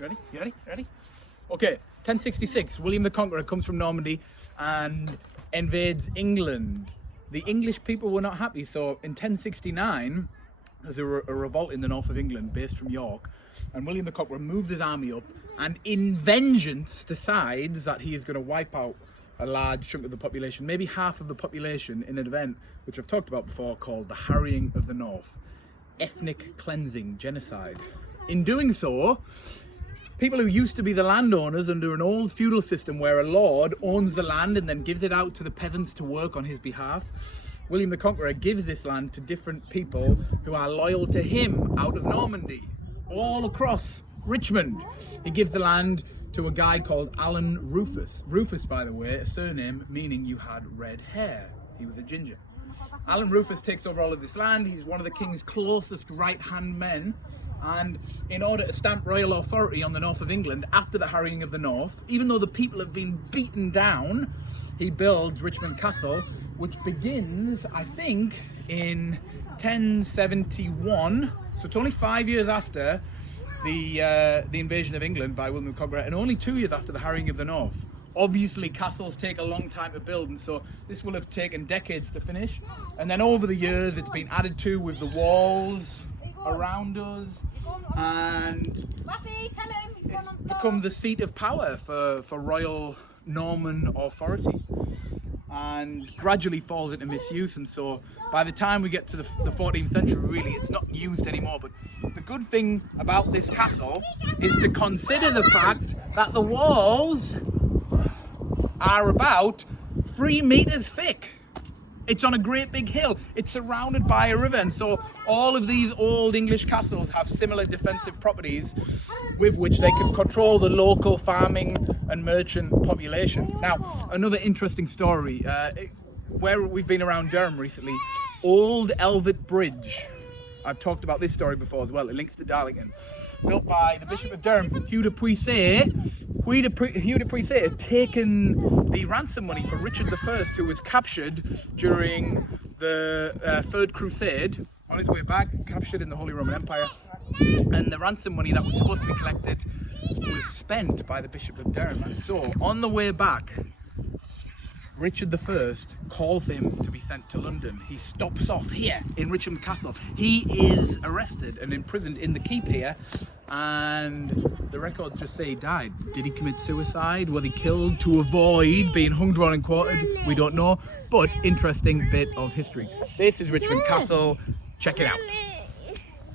ready? You ready? Ready? Okay, 1066, William the Conqueror comes from Normandy and invades England. The English people were not happy, so in 1069, there's a revolt in the north of England, based from York, and William the Conqueror moves his army up and in vengeance decides that he is going to wipe out a large chunk of the population, maybe half of the population, in an event which I've talked about before called the Harrying of the North. Ethnic cleansing, genocide. In doing so, people who used to be the landowners under an old feudal system where a lord owns the land and then gives it out to the peasants to work on his behalf, William the Conqueror gives this land to different people who are loyal to him out of Normandy, all across Richmond. He gives the land to a guy called Alan Rufus. Rufus, by the way, a surname meaning you had red hair. He was a ginger. Alan Rufus takes over all of this land. He's one of the king's closest right-hand men. And in order to stamp royal authority on the north of England after the Harrying of the North, even though the people have been beaten down, he builds Richmond Castle, which begins, I think, in 1071. So it's only 5 years after the invasion of England by William the Conqueror, and only 2 years after the Harrying of the North. Obviously, castles take a long time to build, and so this will have taken decades to finish. And then over the years, it's been added to with the walls around us, and it's become the seat of power for royal Norman authority, and gradually falls into misuse. And so by the time we get to the 14th century, really it's not used anymore. But the good thing about this castle is to consider the fact that the walls are about 3 meters thick. It's on a great big hill. It's surrounded by a river, and so all of these old English castles have similar defensive properties with which they can control the local farming and merchant population. Now, another interesting story, where we've been around Durham recently, Old Elvet Bridge. I've talked about this story before as well. It links to Darlington. Built by the Bishop of Durham, Hugh de Puiset. Hugh de Puiset had taken the ransom money for Richard I, who was captured during the Third Crusade, on his way back, captured in the Holy Roman Empire. And the ransom money that was supposed to be collected was spent by the Bishop of Durham. And so, on the way back, Richard I calls him to be sent to London. He stops off here in Richmond Castle. He is arrested and imprisoned in the keep here, and the records just say he died. Did he commit suicide? Was he killed to avoid being hung, drawn and quartered? We don't know, but interesting bit of history. This is Richmond Castle. Check it out.